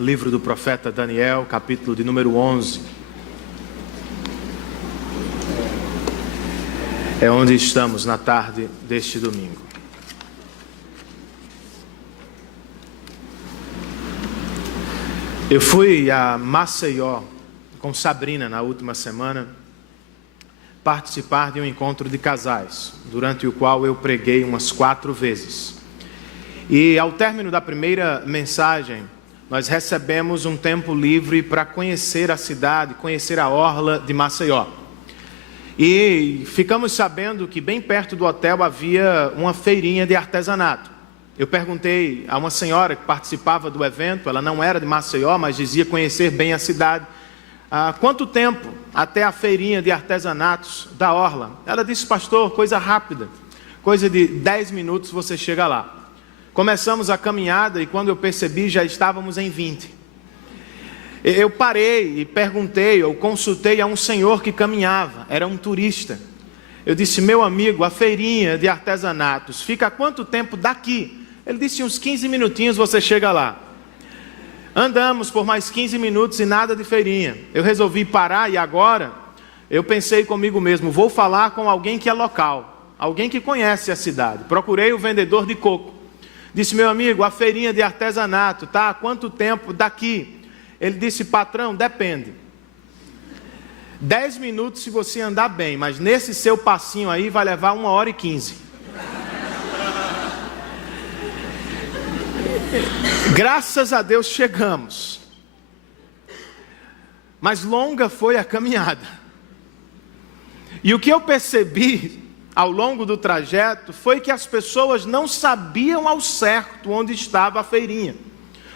livro do profeta Daniel, capítulo de número 11. É onde estamos na tarde deste domingo. Eu fui a Maceió com Sabrina na última semana participar de um encontro de casais, durante o qual eu preguei umas 4 vezes. E ao término da primeira mensagem, nós recebemos um tempo livre para conhecer a cidade, conhecer a orla de Maceió. E ficamos sabendo que bem perto do hotel havia uma feirinha de artesanato. Eu perguntei a uma senhora que participava do evento, ela não era de Maceió, mas dizia conhecer bem a cidade. Há quanto tempo até a feirinha de artesanatos da orla? Ela disse, pastor, coisa rápida, coisa de 10 minutos você chega lá. Começamos a caminhada e quando eu percebi já estávamos em 20. Eu parei e perguntei, eu consultei a um senhor que caminhava, era um turista. Eu disse, meu amigo, a feirinha de artesanatos fica há quanto tempo daqui? Ele disse, uns 15 minutinhos você chega lá. Andamos por mais 15 minutos e nada de feirinha. Eu resolvi parar e agora eu pensei comigo mesmo, vou falar com alguém que é local, alguém que conhece a cidade. Procurei o vendedor de coco. Disse, meu amigo, a feirinha de artesanato está há quanto tempo daqui? Ele disse, patrão, depende. 10 minutos se você andar bem, mas nesse seu passinho aí vai levar 1h15. Graças a Deus chegamos. Mas longa foi a caminhada. E o que eu percebi ao longo do trajeto foi que as pessoas não sabiam ao certo onde estava a feirinha.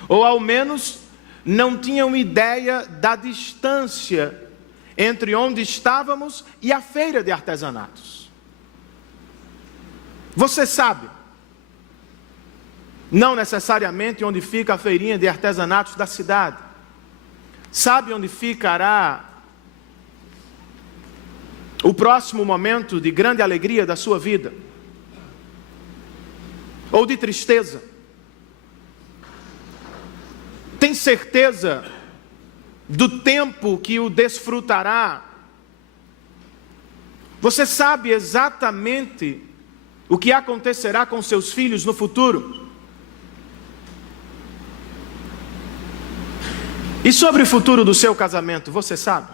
Ou ao menos não tinham ideia da distância entre onde estávamos e a feira de artesanatos. Você sabe, não necessariamente onde fica a feirinha de artesanatos da cidade. Sabe onde ficará o próximo momento de grande alegria da sua vida? Ou de tristeza? Tem certeza do tempo que o desfrutará? Você sabe exatamente o que acontecerá com seus filhos no futuro? E sobre o futuro do seu casamento, você sabe?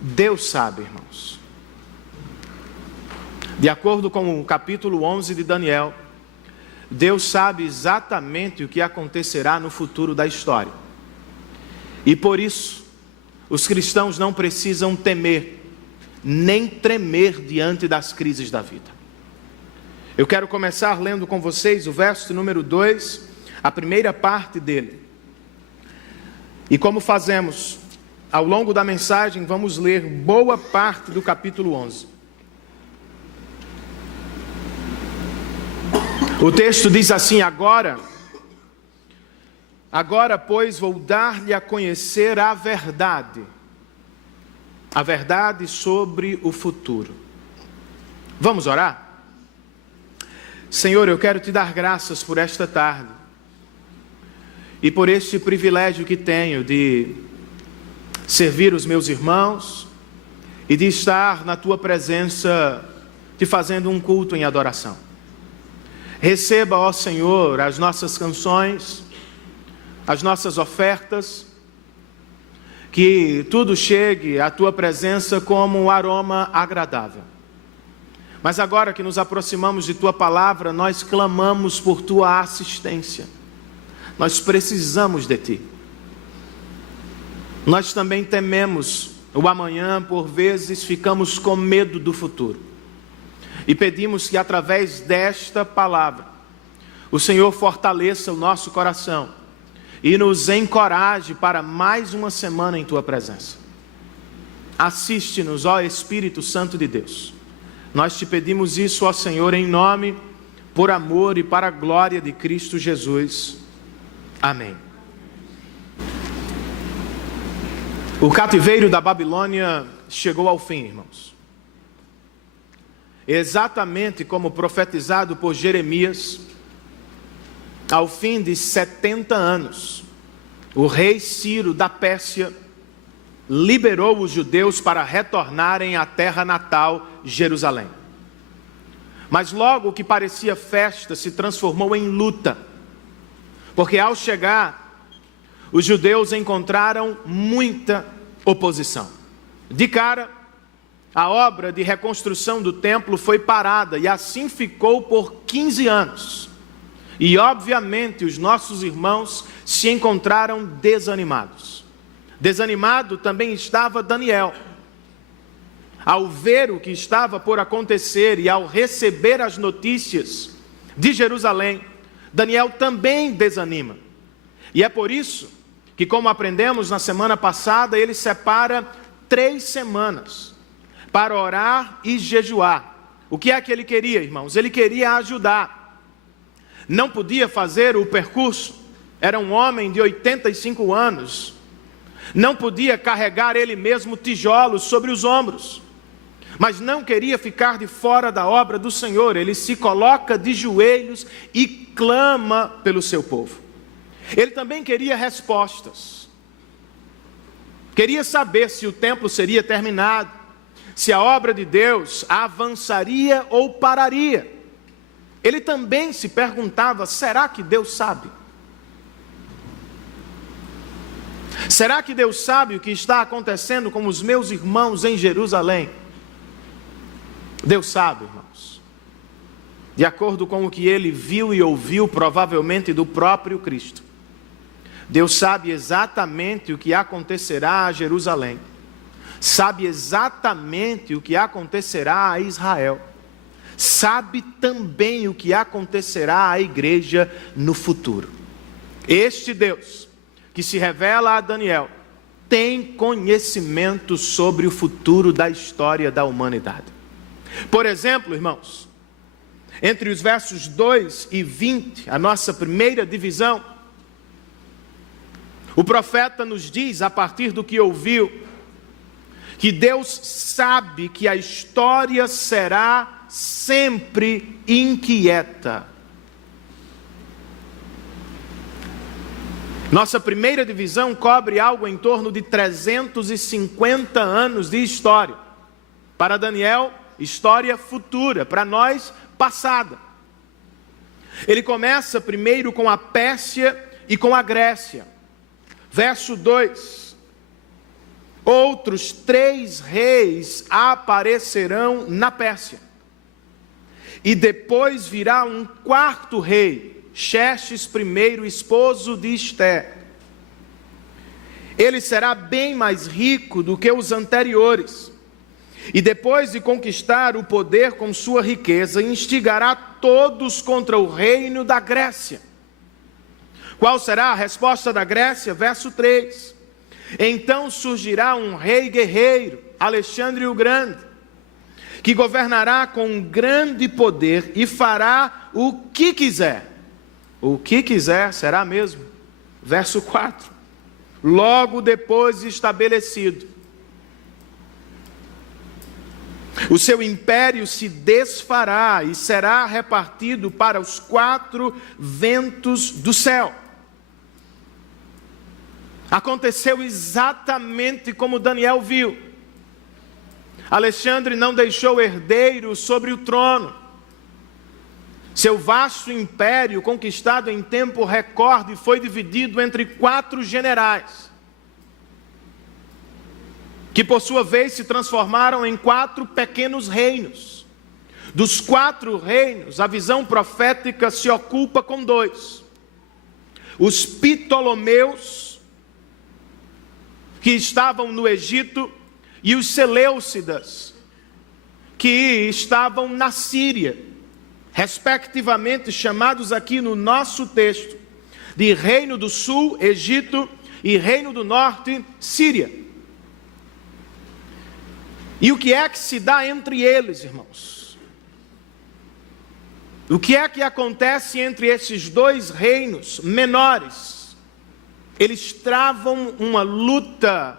Deus sabe, irmãos. De acordo com o capítulo 11 de Daniel, Deus sabe exatamente o que acontecerá no futuro da história. E por isso, os cristãos não precisam temer, nem tremer diante das crises da vida. Eu quero começar lendo com vocês o verso número 2, a primeira parte dele. E como fazemos ao longo da mensagem, vamos ler boa parte do capítulo 11. O texto diz assim, agora, pois, vou dar-lhe a conhecer a verdade sobre o futuro. Vamos orar? Senhor, eu quero te dar graças por esta tarde e por este privilégio que tenho de servir os meus irmãos e de estar na tua presença, te fazendo um culto em adoração. Receba, ó Senhor, as nossas canções, as nossas ofertas, que tudo chegue à tua presença como um aroma agradável. Mas agora que nos aproximamos de tua palavra, nós clamamos por tua assistência. Nós precisamos de ti. Nós também tememos o amanhã, por vezes ficamos com medo do futuro. E pedimos que através desta palavra, o Senhor fortaleça o nosso coração e nos encoraje para mais uma semana em tua presença. Assiste-nos, ó Espírito Santo de Deus. Nós te pedimos isso, ó Senhor, em nome, por amor e para a glória de Cristo Jesus. Amém. O cativeiro da Babilônia chegou ao fim, irmãos. Exatamente como profetizado por Jeremias, ao fim de 70 anos, o rei Ciro da Pérsia liberou os judeus para retornarem à terra natal, Jerusalém. Mas logo o que parecia festa se transformou em luta, porque ao chegar, os judeus encontraram muita oposição. De cara, a obra de reconstrução do templo foi parada e assim ficou por 15 anos. E obviamente os nossos irmãos se encontraram desanimados. Desanimado também estava Daniel. Ao ver o que estava por acontecer e ao receber as notícias de Jerusalém, Daniel também desanima. E é por isso que, como aprendemos na semana passada, ele separa 3 semanas para orar e jejuar. O que é que ele queria, irmãos? Ele queria ajudar. Não podia fazer o percurso. Era um homem de 85 anos. Não podia carregar ele mesmo tijolos sobre os ombros. Mas não queria ficar de fora da obra do Senhor. Ele se coloca de joelhos e clama pelo seu povo. Ele também queria respostas. Queria saber se o templo seria terminado, se a obra de Deus avançaria ou pararia. Ele também se perguntava: será que Deus sabe? Será que Deus sabe o que está acontecendo com os meus irmãos em Jerusalém? Deus sabe, irmãos. De acordo com o que ele viu e ouviu, provavelmente do próprio Cristo, Deus sabe exatamente o que acontecerá a Jerusalém. Sabe exatamente o que acontecerá a Israel. Sabe também o que acontecerá à igreja no futuro. Este Deus, que se revela a Daniel, tem conhecimento sobre o futuro da história da humanidade. Por exemplo, irmãos, entre os versos 2 e 20, a nossa primeira divisão, o profeta nos diz, a partir do que ouviu, que Deus sabe que a história será sempre inquieta. Nossa primeira divisão cobre algo em torno de 350 anos de história. Para Daniel, história futura. Para nós, passada. Ele começa primeiro com a Pérsia e com a Grécia. Verso 2. Outros 3 reis aparecerão na Pérsia. E depois virá um 4º rei, Xerxes I, esposo de Esté. Ele será bem mais rico do que os anteriores. E depois de conquistar o poder com sua riqueza, instigará todos contra o reino da Grécia. Qual será a resposta da Grécia? Verso 3. Então surgirá um rei guerreiro, Alexandre o Grande, que governará com grande poder e fará o que quiser. O que quiser será mesmo. Verso 4. Logo depois de estabelecido, o seu império se desfará e será repartido para os 4 ventos do céu. Aconteceu exatamente como Daniel viu. Alexandre não deixou herdeiro sobre o trono. Seu vasto império, conquistado em tempo recorde, foi dividido entre 4 generais, que por sua vez se transformaram em 4 pequenos reinos. Dos 4 reinos, a visão profética se ocupa com 2. Os Ptolomeus, que estavam no Egito, e os Seleucidas, que estavam na Síria, respectivamente chamados aqui no nosso texto de Reino do Sul, Egito, e Reino do Norte, Síria. E o que é que se dá entre eles, irmãos? O que é que acontece entre esses 2 reinos menores? Eles travam uma luta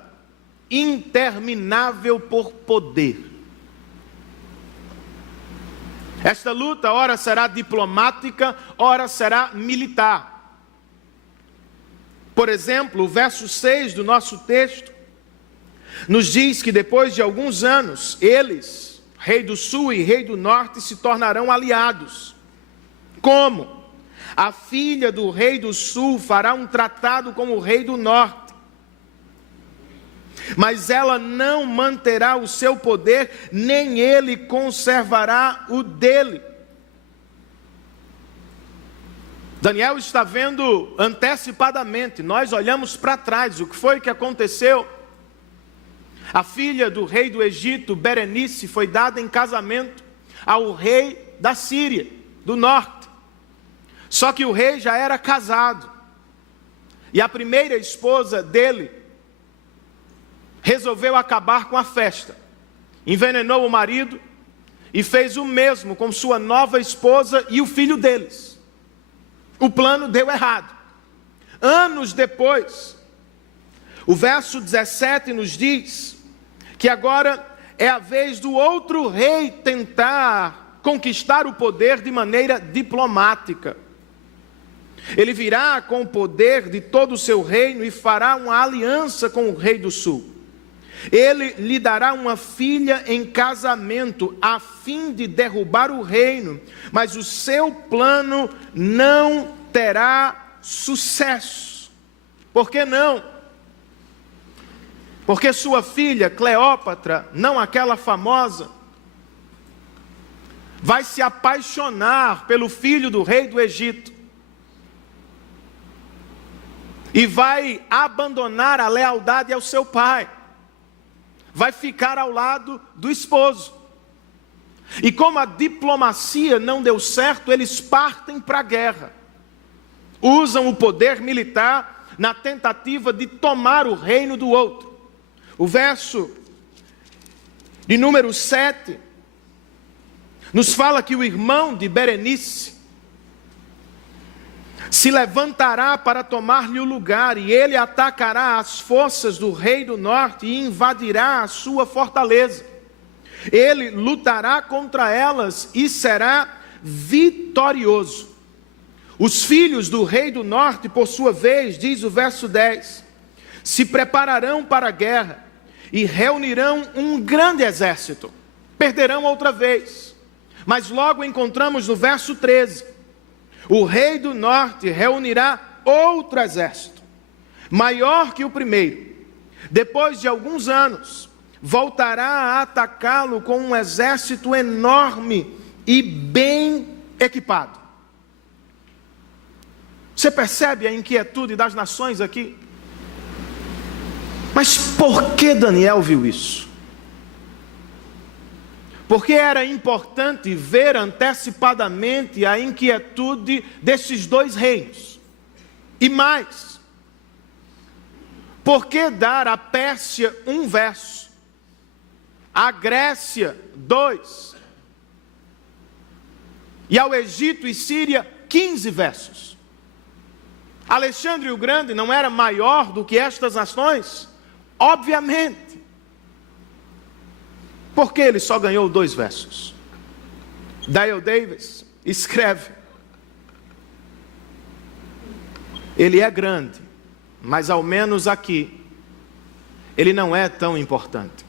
interminável por poder. Esta luta, ora será diplomática, ora será militar. Por exemplo, o verso 6 do nosso texto nos diz que depois de alguns anos, eles, rei do sul e rei do norte, se tornarão aliados. Como? A filha do rei do sul fará um tratado com o rei do norte, mas ela não manterá o seu poder, nem ele conservará o dele. Daniel está vendo antecipadamente, nós olhamos para trás, o que foi que aconteceu? A filha do rei do Egito, Berenice, foi dada em casamento ao rei da Síria, do norte. Só que o rei já era casado. E a primeira esposa dele resolveu acabar com a festa. Envenenou o marido e fez o mesmo com sua nova esposa e o filho deles. O plano deu errado. Anos depois, o verso 17 nos diz que agora é a vez do outro rei tentar conquistar o poder de maneira diplomática. Ele virá com o poder de todo o seu reino e fará uma aliança com o rei do sul. Ele lhe dará uma filha em casamento, a fim de derrubar o reino, mas o seu plano não terá sucesso. Por que não? Porque sua filha, Cleópatra, não aquela famosa, vai se apaixonar pelo filho do rei do Egito e vai abandonar a lealdade ao seu pai. Vai ficar ao lado do esposo. E como a diplomacia não deu certo, eles partem para a guerra. Usam o poder militar na tentativa de tomar o reino do outro. O verso de número 7 nos fala que o irmão de Berenice se levantará para tomar-lhe o lugar, e ele atacará as forças do rei do norte e invadirá a sua fortaleza. Ele lutará contra elas e será vitorioso. Os filhos do rei do norte, por sua vez, diz o verso 10, se prepararão para a guerra e reunirão um grande exército. Perderão outra vez. Mas logo encontramos no verso 13, o rei do norte reunirá outro exército, maior que o primeiro. Depois de alguns anos, voltará a atacá-lo com um exército enorme e bem equipado. Você percebe a inquietude das nações aqui? Mas por que Daniel viu isso? Porque era importante ver antecipadamente a inquietude desses dois reinos. E mais, por que dar à Pérsia um verso, à Grécia 2, e ao Egito e Síria 15 versos? Alexandre o Grande não era maior do que estas nações? Obviamente. Por que ele só ganhou 2 versos? Dale Davis escreve: ele é grande, mas ao menos aqui, ele não é tão importante.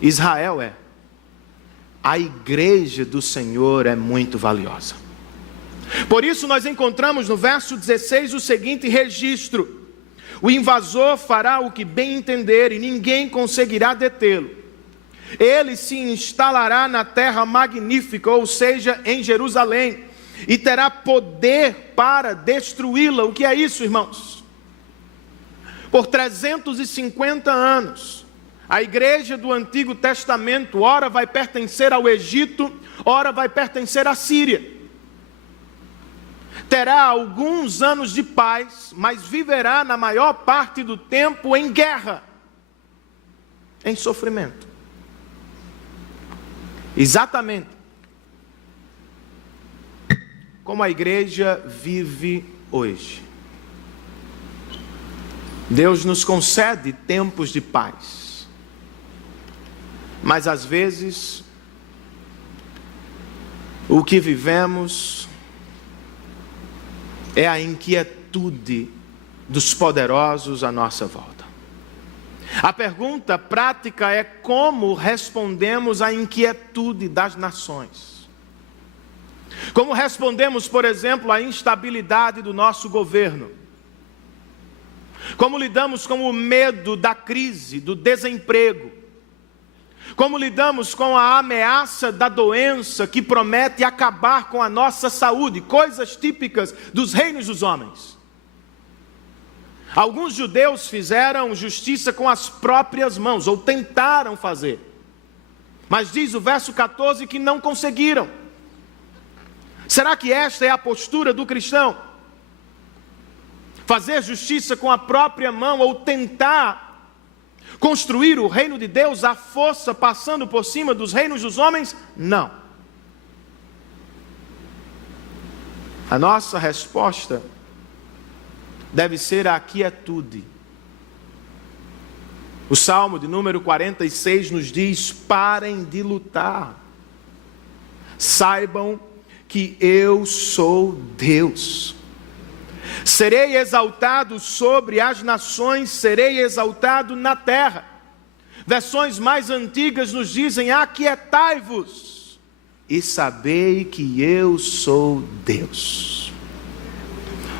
Israel é. A igreja do Senhor é muito valiosa. Por isso nós encontramos no verso 16 o seguinte registro: o invasor fará o que bem entender e ninguém conseguirá detê-lo. Ele se instalará na terra magnífica, ou seja, em Jerusalém, e terá poder para destruí-la. O que é isso, irmãos? Por 350 anos, a igreja do Antigo Testamento, ora vai pertencer ao Egito, ora vai pertencer à Síria. Terá alguns anos de paz, mas viverá na maior parte do tempo em guerra, em sofrimento. Exatamente como a igreja vive hoje. Deus nos concede tempos de paz, mas às vezes O que vivemos é a inquietude dos poderosos à nossa volta. A pergunta prática é como respondemos à inquietude das nações. Como respondemos, por exemplo, à instabilidade do nosso governo? Como lidamos com o medo da crise, do desemprego? Como lidamos com a ameaça da doença que promete acabar com a nossa saúde? Coisas típicas dos reinos dos homens. Alguns judeus fizeram justiça com as próprias mãos, ou tentaram fazer. Mas diz o verso 14 que não conseguiram. Será que esta é a postura do cristão? Fazer justiça com a própria mão, ou tentar construir o reino de Deus à força, passando por cima dos reinos dos homens? Não. A nossa resposta deve ser a quietude. O Salmo de número 46 nos diz: parem de lutar, saibam que eu sou Deus. Serei exaltado sobre as nações, serei exaltado na terra. Versões mais antigas nos dizem: aquietai-vos e sabei que eu sou Deus.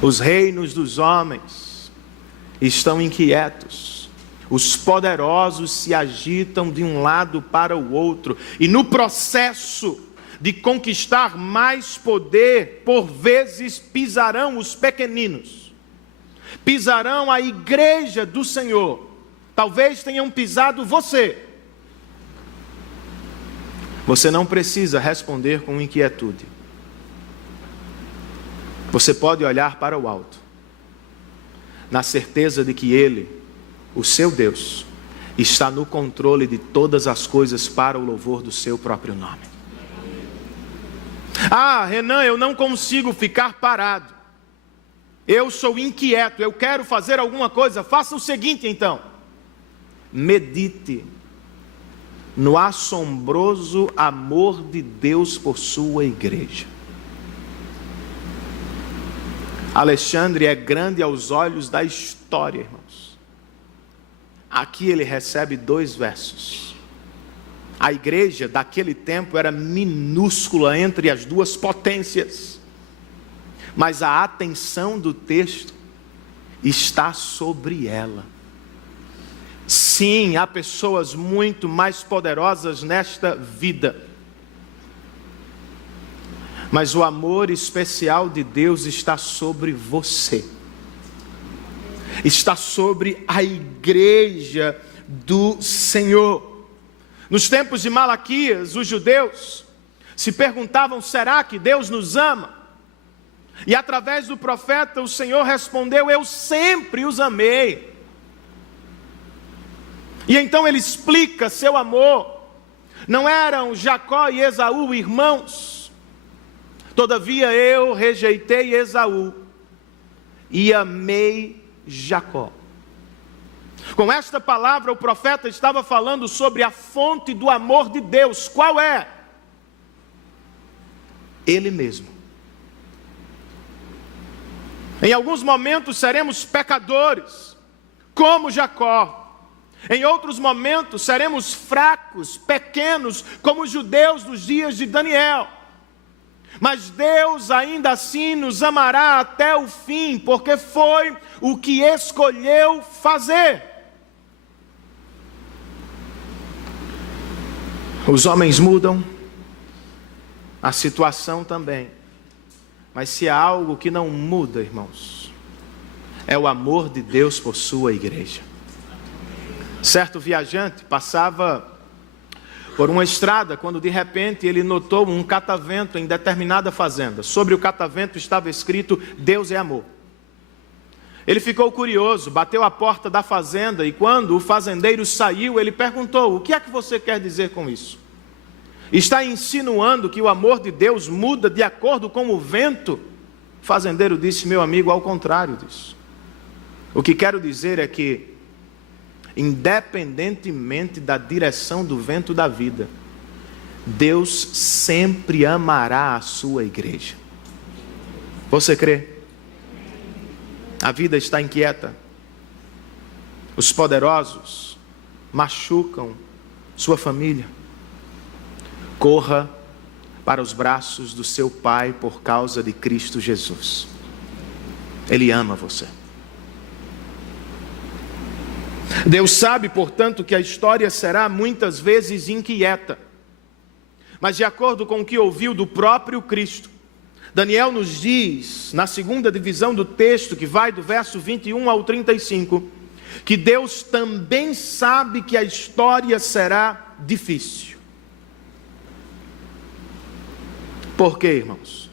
Os reinos dos homens estão inquietos, os poderosos se agitam de um lado para o outro, e no processo de conquistar mais poder, por vezes pisarão os pequeninos, pisarão a igreja do Senhor, talvez tenham pisado você. Você não precisa responder com inquietude. Você pode olhar para o alto, na certeza de que Ele, o seu Deus, está no controle de todas as coisas para o louvor do seu próprio nome. Ah, Renan, eu não consigo ficar parado. Eu sou inquieto, eu quero fazer alguma coisa. Faça o seguinte então: medite no assombroso amor de Deus por sua igreja. Alexandre é grande aos olhos da história, irmãos. Aqui ele recebe 2 versos. A igreja daquele tempo era minúscula entre as duas potências, mas a atenção do texto está sobre ela. Sim, há pessoas muito mais poderosas nesta vida, mas o amor especial de Deus está sobre você, está sobre a igreja do Senhor. Nos tempos de Malaquias, os judeus se perguntavam: será que Deus nos ama? E através do profeta o Senhor respondeu: eu sempre os amei. E então ele explica seu amor. Não eram Jacó e Esaú irmãos? Todavia eu rejeitei Esaú e amei Jacó. Com esta palavra o profeta estava falando sobre a fonte do amor de Deus. Qual é? Ele mesmo. Em alguns momentos seremos pecadores, como Jacó. Em outros momentos seremos fracos, pequenos, como os judeus dos dias de Daniel. Mas Deus ainda assim nos amará até o fim, porque foi o que escolheu fazer. Os homens mudam, a situação também. Mas se há algo que não muda, irmãos, é o amor de Deus por sua igreja. Certo viajante passava por uma estrada quando de repente ele notou um catavento em determinada fazenda. Sobre o catavento estava escrito: Deus é amor. Ele ficou curioso, bateu à porta da fazenda e quando o fazendeiro saiu, ele perguntou: o que é que você quer dizer com isso? Está insinuando que o amor de Deus muda de acordo com o vento? O fazendeiro disse: meu amigo, ao contrário disso. O que quero dizer é que, independentemente da direção do vento da vida, Deus sempre amará a sua igreja. Você crê? A vida está inquieta. Os poderosos machucam sua família. Corra para os braços do seu Pai por causa de Cristo Jesus. Ele ama você. Deus sabe, portanto, que a história será muitas vezes inquieta. Mas de acordo com o que ouviu do próprio Cristo, Daniel nos diz, na segunda divisão do texto, que vai do verso 21 ao 35, que Deus também sabe que a história será difícil. Por quê, irmãos?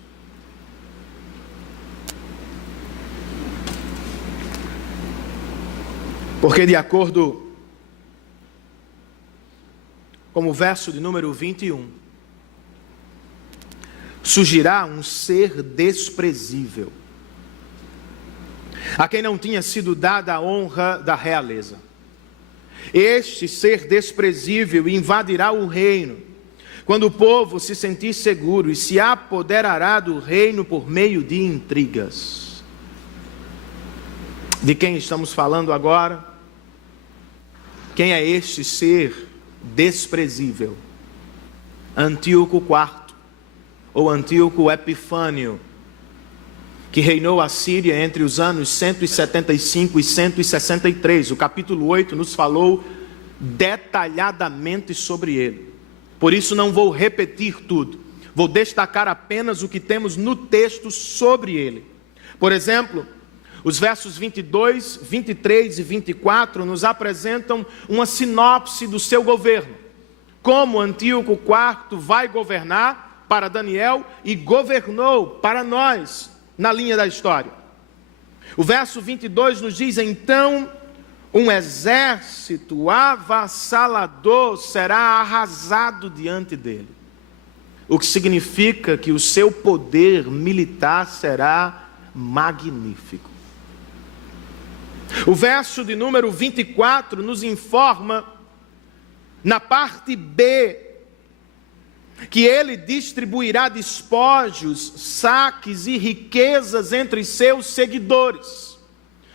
Porque de acordo com o verso de número 21, surgirá um ser desprezível, a quem não tinha sido dada a honra da realeza. Este ser desprezível invadirá o reino, quando o povo se sentir seguro, e se apoderará do reino por meio de intrigas. De quem estamos falando agora? Quem é este ser desprezível? Antíoco IV, ou Antíoco Epifânio, que reinou a Síria entre os anos 175 e 163. O capítulo 8 nos falou detalhadamente sobre ele. Por isso não vou repetir tudo. Vou destacar apenas o que temos no texto sobre ele. Por exemplo, os versos 22, 23 e 24 nos apresentam uma sinopse do seu governo. Como Antíoco IV vai governar para Daniel e governou para nós na linha da história. O verso 22 nos diz: então um exército avassalador será arrasado diante dele. O que significa que o seu poder militar será magnífico. O verso de número 24 nos informa, na parte B, que ele distribuirá despojos, saques e riquezas entre seus seguidores.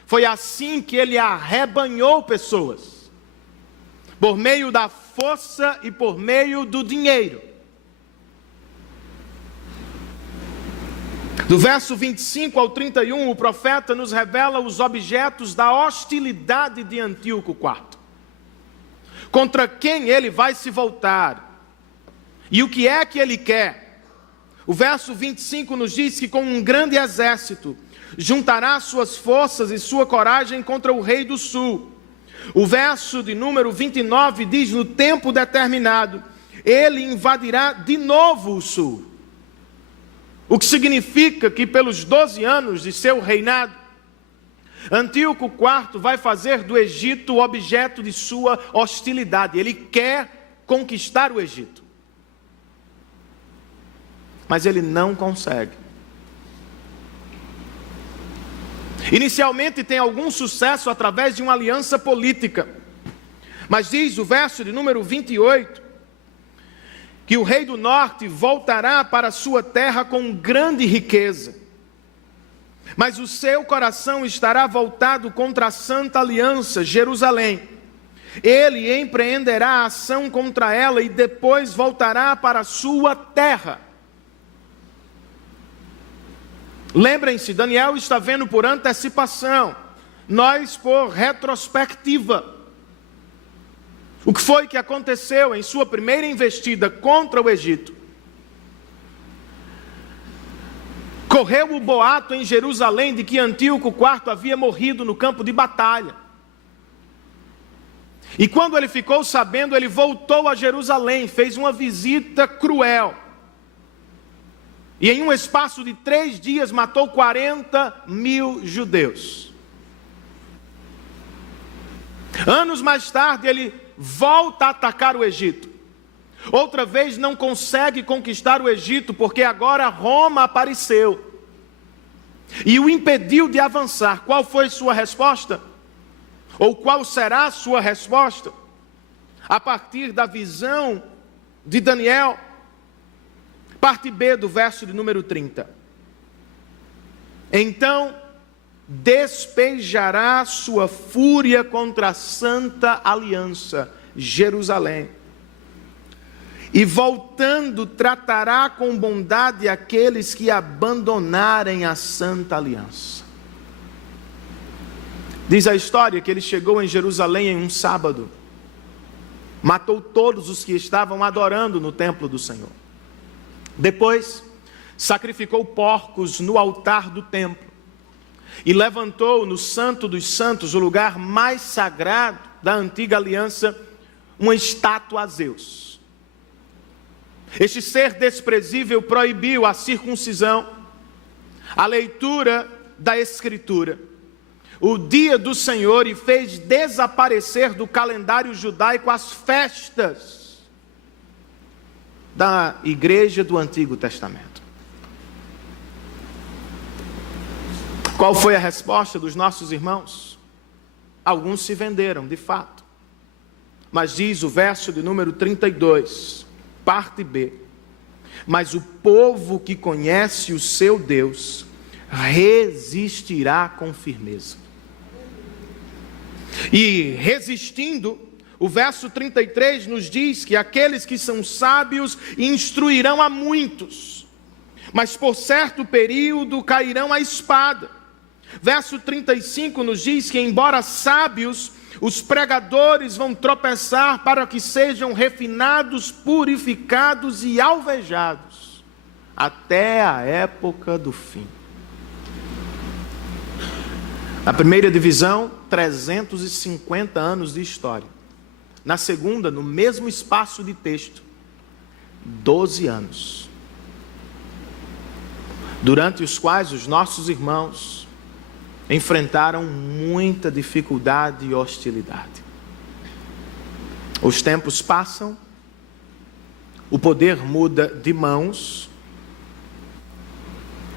Foi assim que ele arrebanhou pessoas, por meio da força e por meio do dinheiro. Do verso 25 ao 31, o profeta nos revela os objetos da hostilidade de Antíoco IV. Contra quem ele vai se voltar? E o que é que ele quer? O verso 25 nos diz que com um grande exército juntará suas forças e sua coragem contra o rei do sul. O verso de número 29 diz: no tempo determinado, ele invadirá de novo o sul. O que significa que pelos 12 anos de seu reinado, Antíoco IV vai fazer do Egito o objeto de sua hostilidade. Ele quer conquistar o Egito. Mas ele não consegue. Inicialmente tem algum sucesso através de uma aliança política. Mas diz o verso de número 28, que o rei do norte voltará para sua terra com grande riqueza. Mas o seu coração estará voltado contra a santa aliança, Jerusalém. Ele empreenderá a ação contra ela e depois voltará para a sua terra. Lembrem-se, Daniel está vendo por antecipação, nós por retrospectiva. O que foi que aconteceu em sua primeira investida contra o Egito? Correu o boato em Jerusalém de que Antíoco IV havia morrido no campo de batalha. E quando ele ficou sabendo, ele voltou a Jerusalém, fez uma visita cruel. E em um espaço de 3 dias matou 40.000 judeus. Anos mais tarde ele volta a atacar o Egito. Outra vez não consegue conquistar o Egito, porque agora Roma apareceu e o impediu de avançar. Qual foi sua resposta? Ou qual será a sua resposta? A partir da visão de Daniel, Parte B do verso de número 30. Então despejará sua fúria contra a santa aliança, Jerusalém, e voltando tratará com bondade aqueles que abandonarem a santa aliança. Diz a história que ele chegou em Jerusalém em um sábado, matou todos os que estavam adorando no templo do Senhor. Depois, sacrificou porcos no altar do templo e levantou no Santo dos Santos, o lugar mais sagrado da antiga aliança, uma estátua a Zeus. Este ser desprezível proibiu a circuncisão, a leitura da Escritura, o dia do Senhor, e fez desaparecer do calendário judaico as festas da igreja do Antigo Testamento. Qual foi a resposta dos nossos irmãos? Alguns se venderam, de fato. Mas diz o verso de número 32, parte B: mas o povo que conhece o seu Deus resistirá com firmeza. E resistindo, o verso 33 nos diz que aqueles que são sábios instruirão a muitos, mas por certo período cairão a espada. Verso 35 nos diz que, embora sábios, os pregadores vão tropeçar para que sejam refinados, purificados e alvejados até a época do fim. Na primeira divisão, 350 anos de história. Na segunda, no mesmo espaço de texto, 12 anos, durante os quais os nossos irmãos enfrentaram muita dificuldade e hostilidade. Os tempos passam, o poder muda de mãos,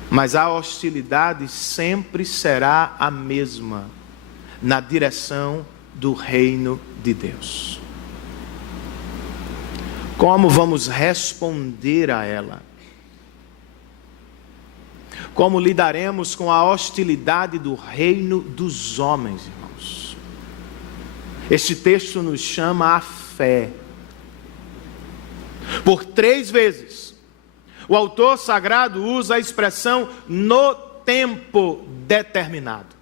mas a hostilidade sempre será a mesma na direção do reino de Deus. Como vamos responder a ela? Como lidaremos com a hostilidade do reino dos homens, irmãos? Este texto nos chama à fé. Por 3 vezes, o autor sagrado usa a expressão no tempo determinado.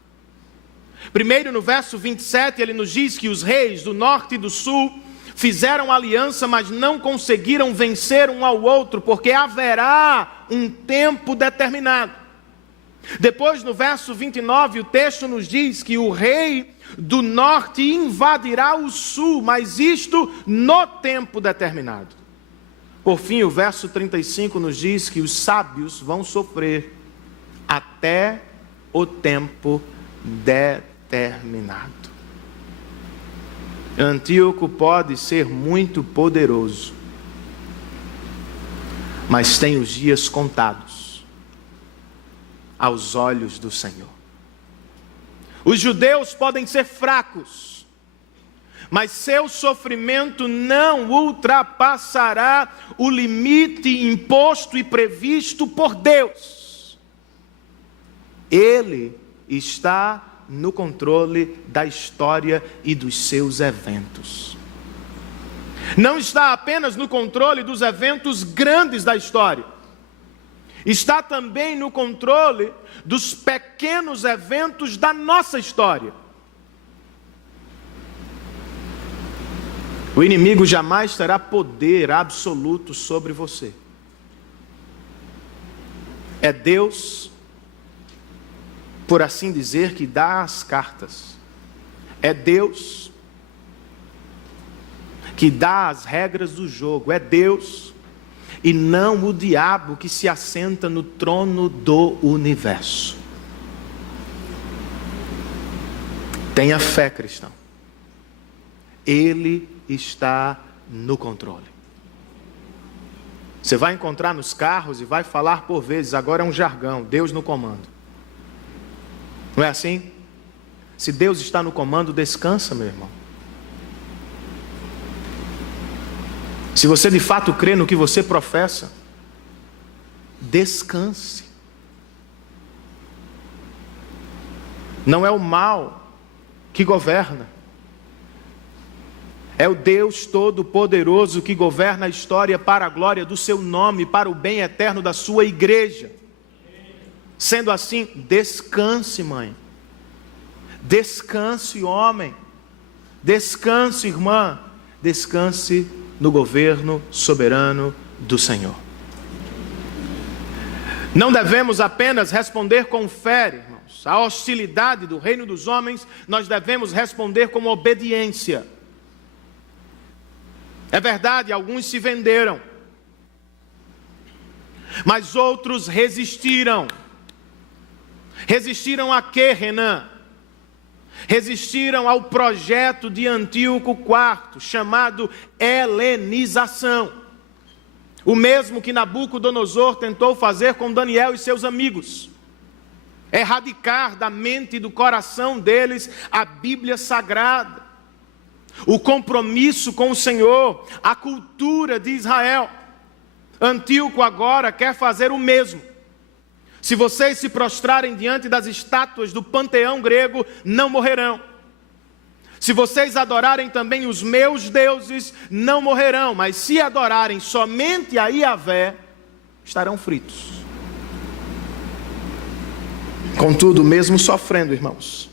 Primeiro, no verso 27, ele nos diz que os reis do norte e do sul fizeram aliança, mas não conseguiram vencer um ao outro, porque haverá um tempo determinado. Depois, no verso 29, o texto nos diz que o rei do norte invadirá o sul, mas isto no tempo determinado. Por fim, o verso 35 nos diz que os sábios vão sofrer até o tempo determinado. Antíoco pode ser muito poderoso, mas tem os dias contados aos olhos do Senhor. Os judeus podem ser fracos, mas seu sofrimento não ultrapassará o limite imposto e previsto por Deus. Ele está no controle da história e dos seus eventos. Não está apenas no controle dos eventos grandes da história, está também no controle dos pequenos eventos da nossa história. O inimigo jamais terá poder absoluto sobre você. É Deus, por assim dizer, que dá as cartas. É Deus que dá as regras do jogo. É Deus e não o diabo que se assenta no trono do universo. Tenha fé, cristão. Ele está no controle. Você vai encontrar nos carros e vai falar por vezes, agora é um jargão, Deus no comando. Não é assim? Se Deus está no comando, descansa, meu irmão. Se você de fato crê no que você professa, descanse. Não é o mal que governa. É o Deus Todo-Poderoso que governa a história para a glória do seu nome, para o bem eterno da sua igreja. Sendo assim, descanse, mãe. Descanse, homem. Descanse, irmã. Descanse no governo soberano do Senhor. Não devemos apenas responder com fé, irmãos. A hostilidade do reino dos homens, nós devemos responder com obediência. É verdade, alguns se venderam, mas outros resistiram. Resistiram a quê, Renan? Resistiram ao projeto de Antíoco IV, chamado helenização. O mesmo que Nabucodonosor tentou fazer com Daniel e seus amigos. Erradicar da mente e do coração deles a Bíblia Sagrada, o compromisso com o Senhor, a cultura de Israel. Antíoco agora quer fazer o mesmo. Se vocês se prostrarem diante das estátuas do panteão grego, não morrerão. Se vocês adorarem também os meus deuses, não morrerão. Mas se adorarem somente a Yahvé, estarão fritos. Contudo, mesmo sofrendo, irmãos,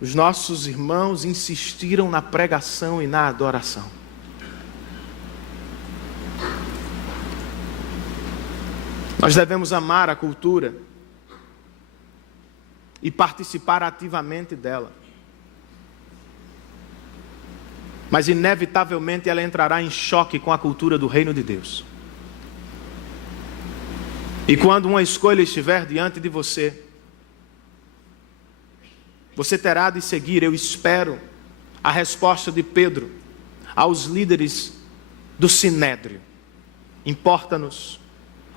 os nossos irmãos insistiram na pregação e na adoração. Nós devemos amar a cultura e participar ativamente dela. Mas inevitavelmente ela entrará em choque com a cultura do reino de Deus. E quando uma escolha estiver diante de você, você terá de seguir, eu espero, a resposta de Pedro aos líderes do Sinédrio. Importa-nos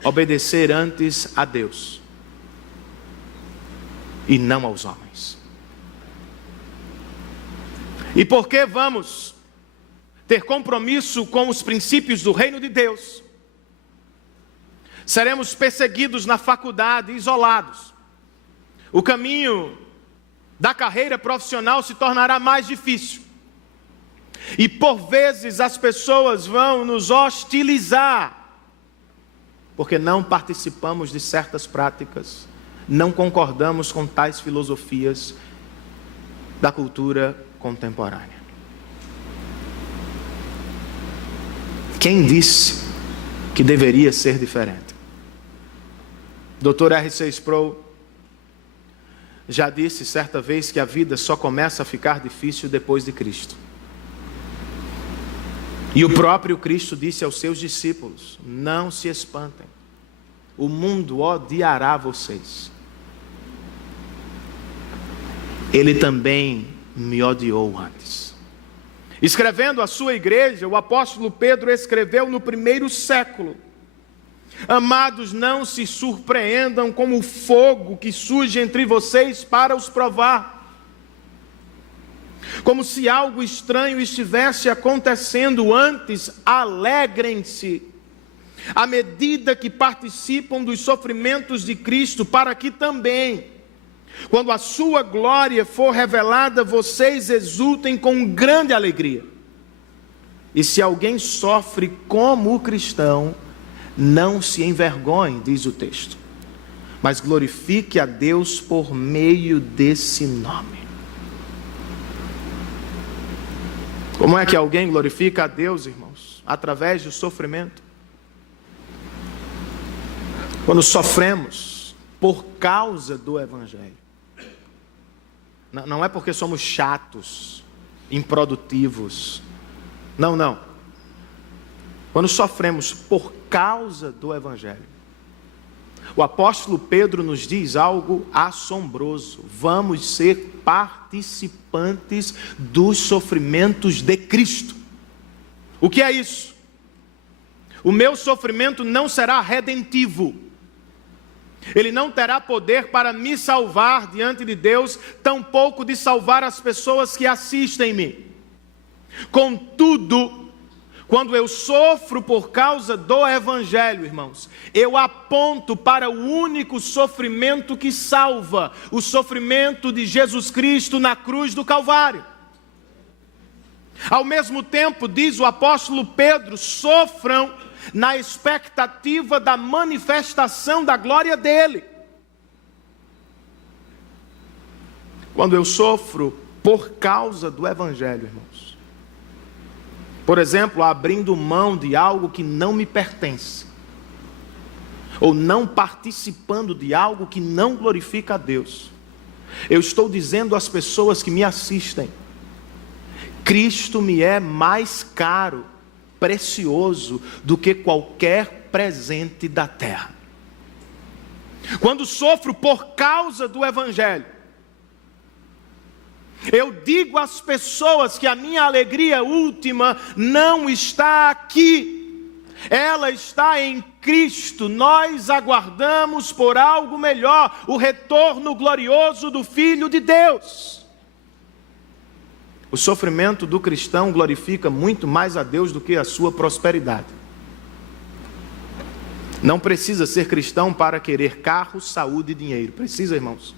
obedecer antes a Deus e não aos homens. E porque vamos ter compromisso com os princípios do reino de Deus, seremos perseguidos na faculdade, isolados. O caminho da carreira profissional se tornará mais difícil. E por vezes as pessoas vão nos hostilizar, porque não participamos de certas práticas, não concordamos com tais filosofias da cultura contemporânea. Quem disse que deveria ser diferente? Dr. R.C. Sproul já disse certa vez que a vida só começa a ficar difícil depois de Cristo. E o próprio Cristo disse aos seus discípulos: não se espantem, o mundo odiará vocês. Ele também me odiou antes. Escrevendo à sua igreja, o apóstolo Pedro escreveu no 1º século: amados, não se surpreendam com o fogo que surge entre vocês para os provar, como se algo estranho estivesse acontecendo. Antes, alegrem-se à medida que participam dos sofrimentos de Cristo, para que também, quando a sua glória for revelada, vocês exultem com grande alegria. E se alguém sofre como cristão, não se envergonhe, diz o texto, mas glorifique a Deus por meio desse nome. Como é que alguém glorifica a Deus, irmãos? Através do sofrimento. Quando sofremos por causa do Evangelho. Não é porque somos chatos, improdutivos. Não. Quando sofremos por causa do Evangelho. O apóstolo Pedro nos diz algo assombroso: vamos ser participantes dos sofrimentos de Cristo. O que é isso? O meu sofrimento não será redentivo. Ele não terá poder para me salvar diante de Deus, tampouco de salvar as pessoas que assistem-me. Contudo, Quando eu sofro por causa do Evangelho, irmãos, eu aponto para o único sofrimento que salva, o sofrimento de Jesus Cristo na cruz do Calvário. Ao mesmo tempo, diz o apóstolo Pedro, sofram na expectativa da manifestação da glória dele. Quando eu sofro por causa do Evangelho, irmãos, por exemplo, abrindo mão de algo que não me pertence, ou não participando de algo que não glorifica a Deus, eu estou dizendo às pessoas que me assistem, Cristo me é mais caro, precioso, do que qualquer presente da terra. Quando sofro por causa do Evangelho, eu digo às pessoas que a minha alegria última não está aqui, ela está em Cristo. Nós aguardamos por algo melhor, o retorno glorioso do Filho de Deus. O sofrimento do cristão glorifica muito mais a Deus do que a sua prosperidade. Não precisa ser cristão para querer carro, saúde e dinheiro. Precisa, irmãos?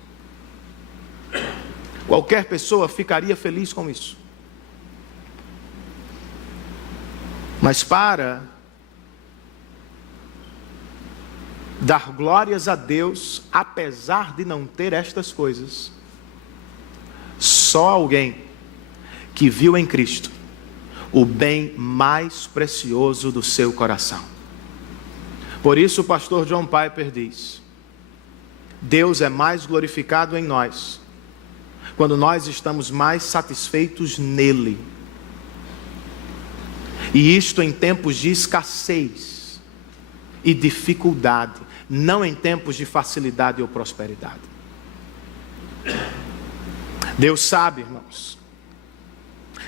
Qualquer pessoa ficaria feliz com isso. Mas para dar glórias a Deus, apesar de não ter estas coisas, só alguém que viu em Cristo o bem mais precioso do seu coração. Por isso o pastor John Piper diz: Deus é mais glorificado em nós quando nós estamos mais satisfeitos nele. E isto em tempos de escassez e dificuldade, não em tempos de facilidade ou prosperidade. Deus sabe, irmãos,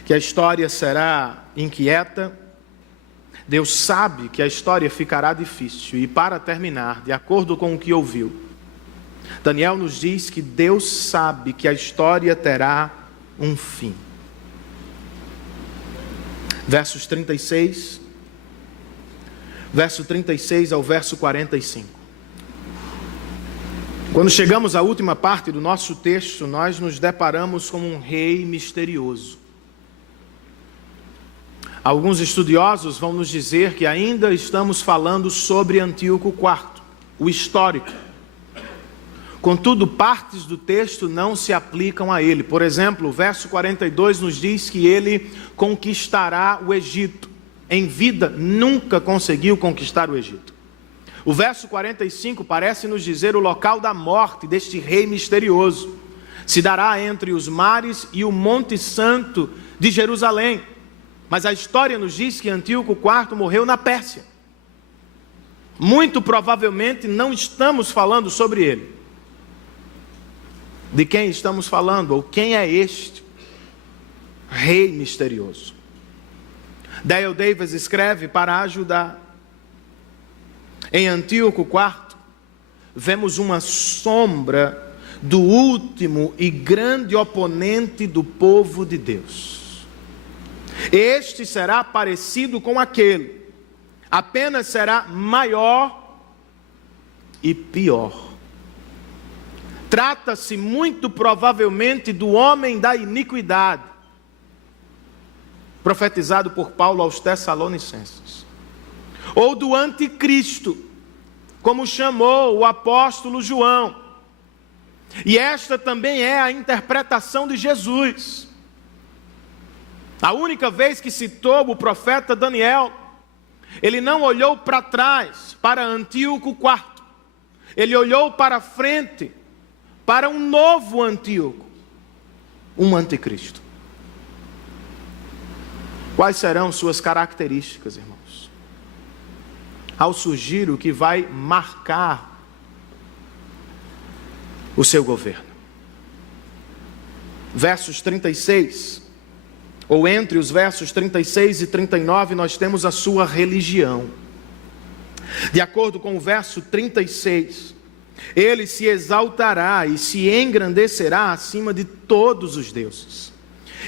que a história será inquieta. Deus sabe que a história ficará difícil. E para terminar, de acordo com o que ouviu, Daniel nos diz que Deus sabe que a história terá um fim. Verso 36 ao verso 45. Quando chegamos à última parte do nosso texto, nós nos deparamos com um rei misterioso. Alguns estudiosos vão nos dizer que ainda estamos falando sobre Antíoco IV, o histórico. Contudo, partes do texto não se aplicam a ele. Por exemplo, o verso 42 nos diz que ele conquistará o Egito. Em vida, nunca conseguiu conquistar o Egito. O verso 45 parece nos dizer o local da morte deste rei misterioso. Se dará entre os mares e o Monte Santo de Jerusalém. Mas a história nos diz que Antíoco IV morreu na Pérsia. Muito provavelmente não estamos falando sobre ele. De quem estamos falando? Ou quem é este rei misterioso? Dale Davis escreve para ajudar. Em Antíoco IV, vemos uma sombra do último e grande oponente do povo de Deus. Este será parecido com aquele, apenas será maior e pior. Trata-se muito provavelmente do homem da iniquidade, profetizado por Paulo aos Tessalonicenses, ou do anticristo, como chamou o apóstolo João. E esta também é a interpretação de Jesus. A única vez que citou o profeta Daniel, ele não olhou para trás, para Antíoco IV. Ele olhou para frente, para um novo Antíoco, um anticristo. Quais serão suas características, irmãos? Ao surgir o que vai marcar o seu governo. Versos 36, ou entre os versos 36 e 39, nós temos a sua religião. De acordo com o verso 36, ele se exaltará e se engrandecerá acima de todos os deuses.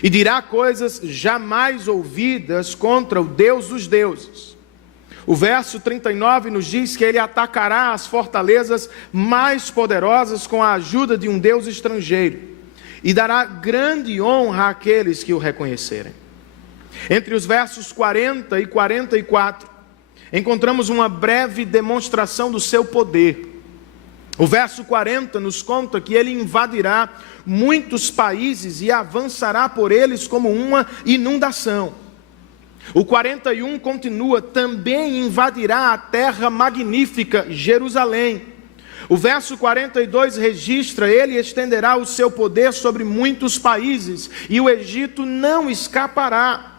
e dirá coisas jamais ouvidas contra o Deus dos deuses. O verso 39 nos diz que ele atacará as fortalezas mais poderosas com a ajuda de um Deus estrangeiro e dará grande honra àqueles que o reconhecerem. Entre os versos 40 e 44, encontramos uma breve demonstração do seu poder. O verso 40 nos conta que ele invadirá muitos países e avançará por eles como uma inundação. O 41 continua: também invadirá a terra magnífica, Jerusalém. O verso 42 registra: ele estenderá o seu poder sobre muitos países, e o Egito não escapará.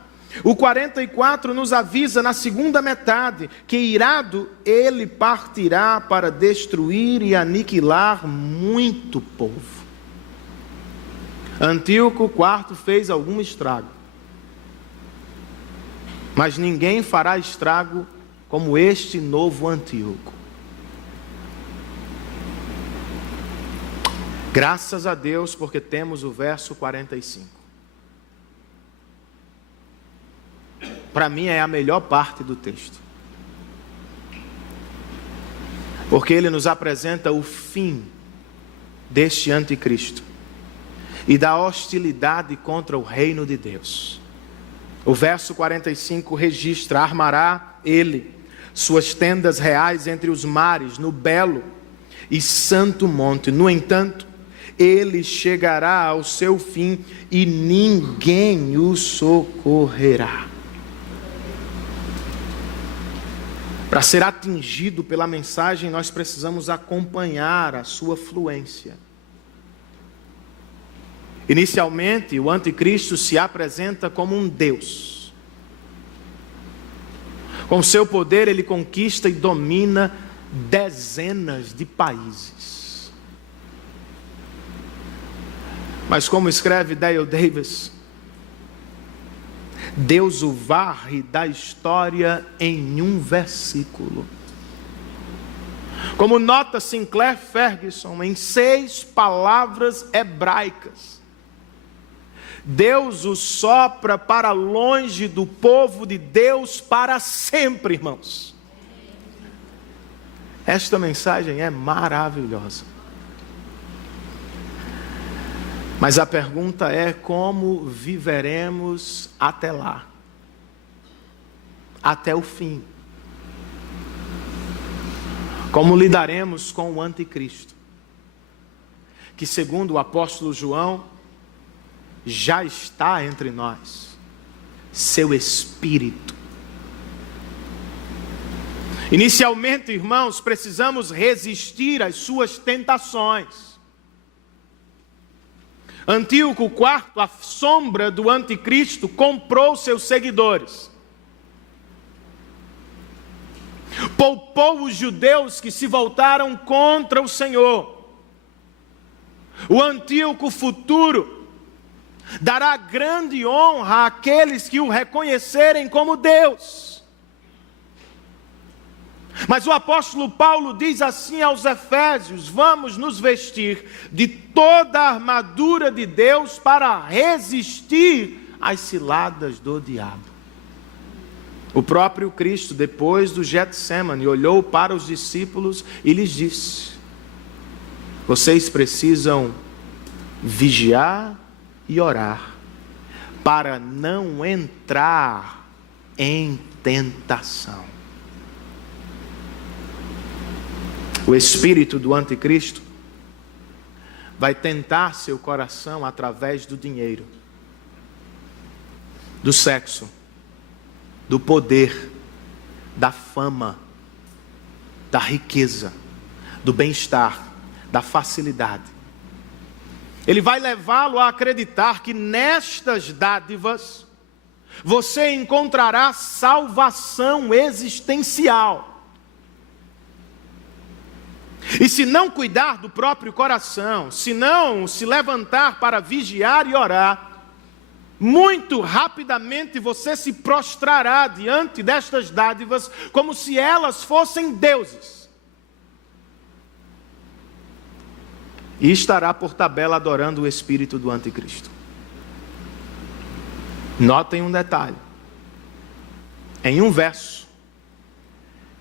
O 44 nos avisa na segunda metade que, irado, ele partirá para destruir e aniquilar muito povo. Antíoco IV fez algum estrago, mas ninguém fará estrago como este novo Antíoco. Graças a Deus, porque temos o verso 45. Para mim é a melhor parte do texto, porque ele nos apresenta o fim deste anticristo e da hostilidade contra o reino de Deus. O verso 45 registra: armará ele suas tendas reais entre os mares, no belo e santo monte. No entanto, ele chegará ao seu fim e ninguém o socorrerá. Para ser atingido pela mensagem, nós precisamos acompanhar a sua fluência. Inicialmente, o anticristo se apresenta como um Deus. Com seu poder, ele conquista e domina dezenas de países. Mas como escreve Dale Davis, Deus o varre da história em um versículo. Como nota Sinclair Ferguson, em 6 palavras hebraicas, Deus o sopra para longe do povo de Deus para sempre, irmãos. Esta mensagem é maravilhosa. Mas a pergunta é: como viveremos até lá? Até o fim. Como lidaremos com o anticristo? Que, segundo o apóstolo João, já está entre nós. Seu espírito. Inicialmente, irmãos, precisamos resistir às suas tentações. Antíoco IV, a sombra do anticristo, comprou seus seguidores. Poupou os judeus que se voltaram contra o Senhor. O Antíoco futuro dará grande honra àqueles que o reconhecerem como Deus. Mas o apóstolo Paulo diz assim aos Efésios: vamos nos vestir de toda a armadura de Deus para resistir às ciladas do diabo. O próprio Cristo, depois do Getsemane, olhou para os discípulos e lhes disse: vocês precisam vigiar e orar, para não entrar em tentação. O espírito do anticristo vai tentar seu coração através do dinheiro, do sexo, do poder, da fama, da riqueza, do bem-estar, da facilidade. Ele vai levá-lo a acreditar que nestas dádivas você encontrará salvação existencial. E se não cuidar do próprio coração, se não se levantar para vigiar e orar, muito rapidamente você se prostrará diante destas dádivas como se elas fossem deuses. E estará por tabela adorando o espírito do anticristo. Notem um detalhe. Em um verso,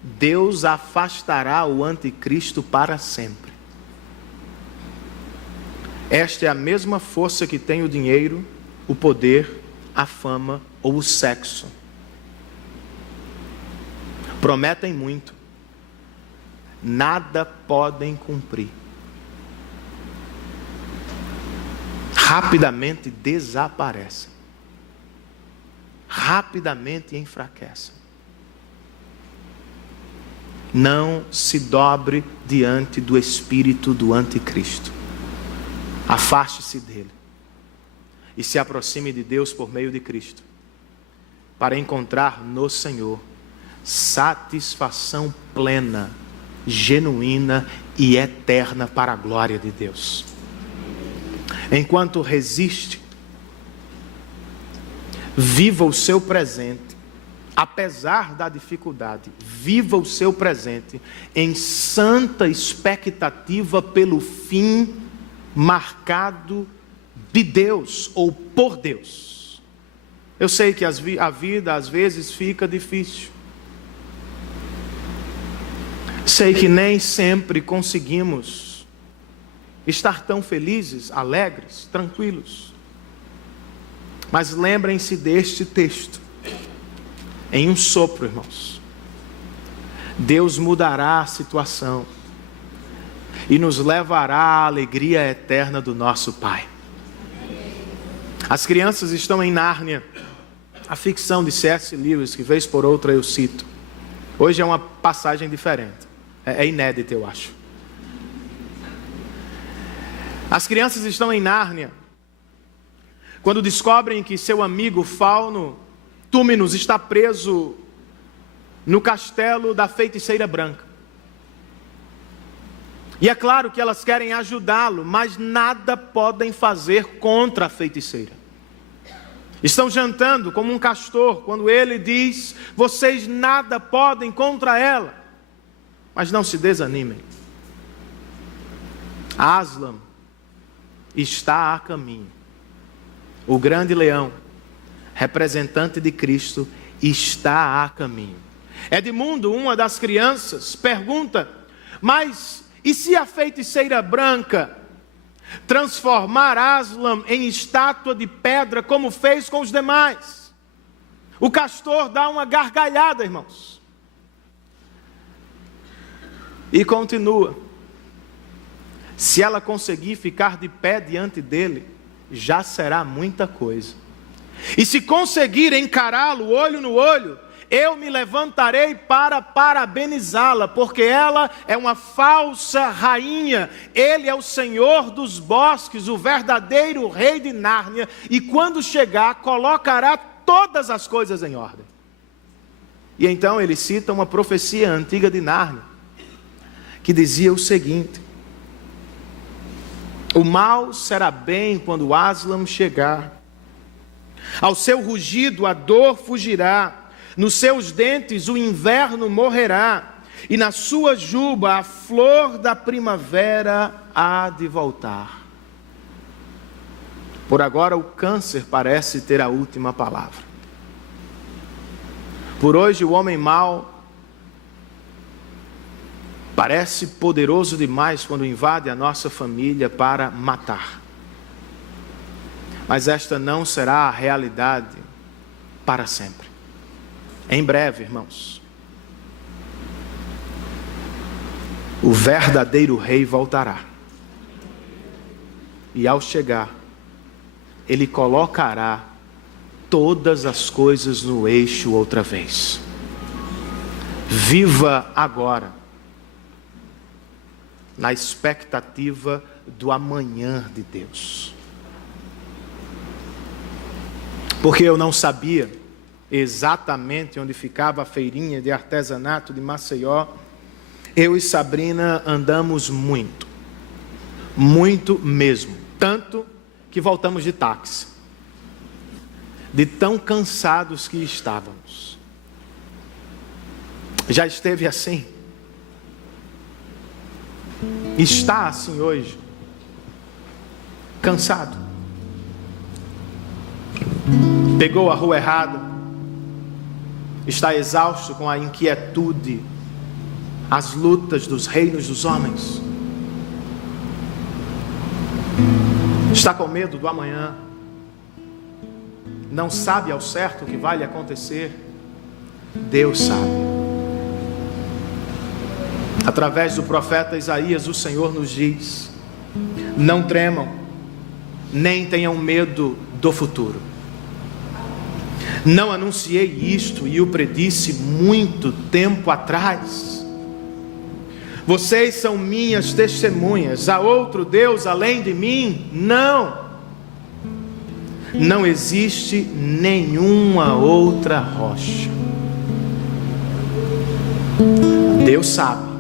Deus afastará o anticristo para sempre. Esta é a mesma força que tem o dinheiro, o poder, a fama ou o sexo. Prometem muito, nada podem cumprir. Rapidamente desaparecem. Rapidamente enfraquecem. Não se dobre diante do espírito do anticristo. Afaste-se dele e se aproxime de Deus por meio de Cristo, para encontrar no Senhor satisfação plena, genuína e eterna para a glória de Deus. Enquanto resiste, viva o seu presente, apesar da dificuldade, viva o seu presente em santa expectativa pelo fim marcado de Deus ou por Deus. Eu sei que a vida às vezes fica difícil. Sei que nem sempre conseguimos estar tão felizes, alegres, tranquilos. Mas lembrem-se deste texto. Em um sopro, irmãos, Deus mudará a situação e nos levará à alegria eterna do nosso Pai. As crianças estão em Nárnia, a ficção de C.S. Lewis, que vez por outra eu cito. Hoje é uma passagem diferente, é inédita, eu acho. As crianças estão em Nárnia quando descobrem que seu amigo Fauno Túminos está preso no castelo da feiticeira branca. E é claro que elas querem ajudá-lo, mas nada podem fazer contra a feiticeira. Estão jantando como um castor, quando ele diz: vocês nada podem contra ela. Mas não se desanimem. Aslan está a caminho. O grande leão, representante de Cristo, está a caminho. Edmundo, uma das crianças, pergunta: mas e se a feiticeira branca transformar Aslan em estátua de pedra, como fez com os demais? O castor dá uma gargalhada, irmãos, e continua: se ela conseguir ficar de pé diante dele, já será muita coisa. E se conseguir encará-lo olho no olho, eu me levantarei para parabenizá-la, porque ela é uma falsa rainha, ele é o Senhor dos bosques, o verdadeiro rei de Nárnia, e quando chegar, colocará todas as coisas em ordem. E então ele cita uma profecia antiga de Nárnia, que dizia o seguinte: o mal será bem quando Aslan chegar, ao seu rugido a dor fugirá, nos seus dentes o inverno morrerá, e na sua juba a flor da primavera há de voltar. Por agora o câncer parece ter a última palavra. Por hoje o homem mau parece poderoso demais quando invade a nossa família para matar. Mas esta não será a realidade para sempre. Em breve, irmãos, o verdadeiro rei voltará. E ao chegar, ele colocará todas as coisas no eixo outra vez. Viva agora, na expectativa do amanhã de Deus. Porque eu não sabia exatamente onde ficava a feirinha de artesanato de Maceió, eu e Sabrina andamos muito mesmo, tanto que voltamos de táxi, de tão cansados que estávamos. Já esteve assim? Está assim hoje? Cansado? pegou a rua errada, está exausto com a inquietude, as lutas dos reinos dos homens, está com medo do amanhã, não sabe ao certo o que vai lhe acontecer. Deus sabe. Através do profeta Isaías, o Senhor nos diz: não tremam, nem tenham medo do futuro. Não anunciei isto e o predisse muito tempo atrás? Vocês são minhas testemunhas. Há outro Deus além de mim? Não. Não existe nenhuma outra rocha. Deus sabe.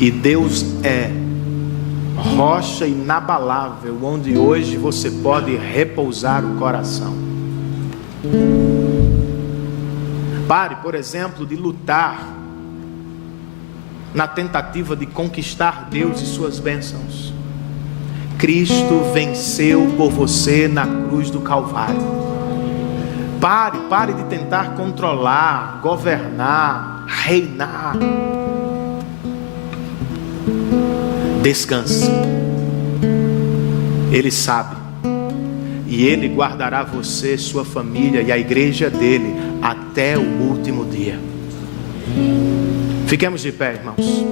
E Deus é rocha inabalável, onde hoje você pode repousar o coração. Pare, por exemplo, de lutar na tentativa de conquistar Deus e suas bênçãos. Cristo venceu por você na cruz do Calvário. Pare de tentar controlar, governar, reinar. Descanse. Ele sabe. E Ele guardará você, sua família e a igreja dele até o último dia. Fiquemos de pé, irmãos.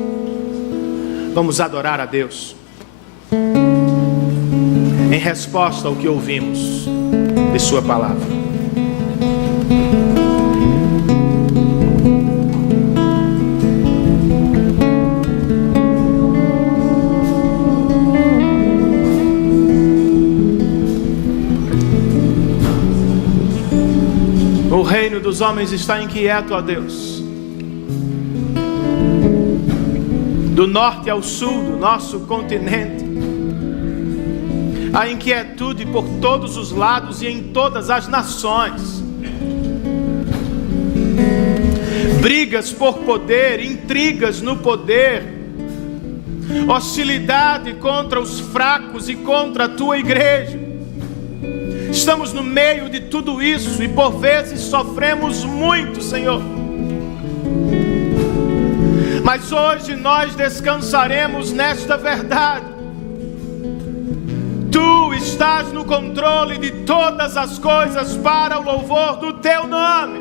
Vamos adorar a Deus em resposta ao que ouvimos de sua palavra. O reino dos homens está inquieto, ó Deus. Do norte ao sul do nosso continente, a inquietude por todos os lados e em todas as nações. Brigas por poder, intrigas no poder, hostilidade contra os fracos e contra a tua igreja. Estamos no meio de tudo isso e por vezes sofremos muito, Senhor. Mas hoje nós descansaremos nesta verdade. Tu estás no controle de todas as coisas para o louvor do teu nome.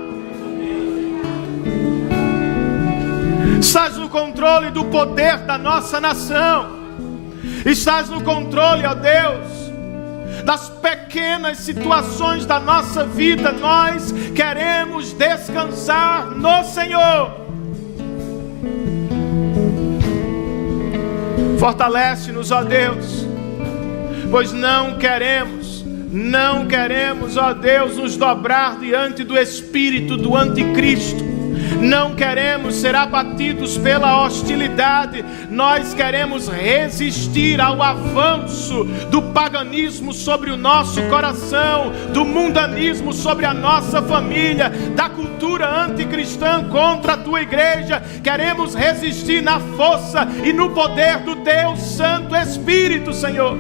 Estás no controle do poder da nossa nação. Estás no controle, ó Deus, das pequenas situações da nossa vida. Nós queremos descansar no Senhor. Fortalece-nos, ó Deus, pois não queremos, ó Deus, nos dobrar diante do espírito do anticristo. Não queremos ser abatidos pela hostilidade. Nós queremos resistir ao avanço do paganismo sobre o nosso coração, do mundanismo sobre a nossa família, da cultura anticristã contra a tua igreja. Queremos resistir na força e no poder do teu Santo Espírito, Senhor.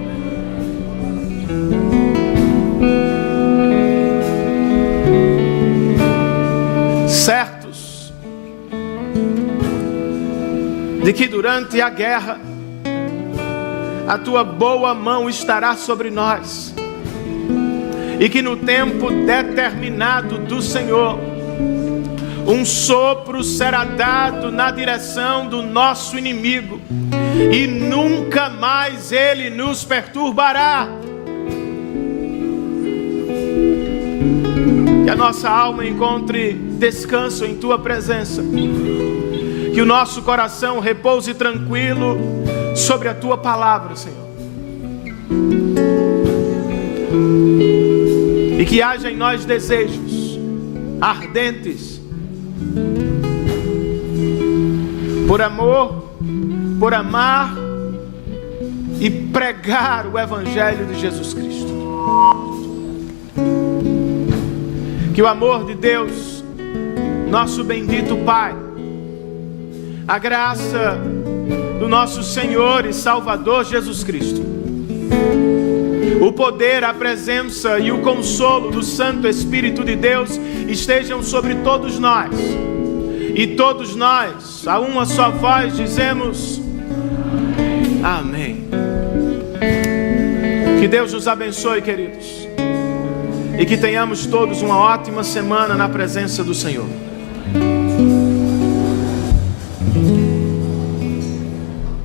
Certos de que durante a guerra a tua boa mão estará sobre nós, e que no tempo determinado do Senhor um sopro será dado na direção do nosso inimigo e nunca mais ele nos perturbará. Que a nossa alma encontre descanso em tua presença. Que o nosso coração repouse tranquilo sobre a tua palavra, Senhor. E que haja em nós desejos ardentes por amor, por amar e pregar o Evangelho de Jesus Cristo. Que o amor de Deus, nosso bendito Pai, a graça do nosso Senhor e Salvador Jesus Cristo, o poder, a presença e o consolo do Santo Espírito de Deus estejam sobre todos nós. E todos nós, a uma só voz, dizemos amém. Que Deus nos abençoe, queridos. E que tenhamos todos uma ótima semana na presença do Senhor.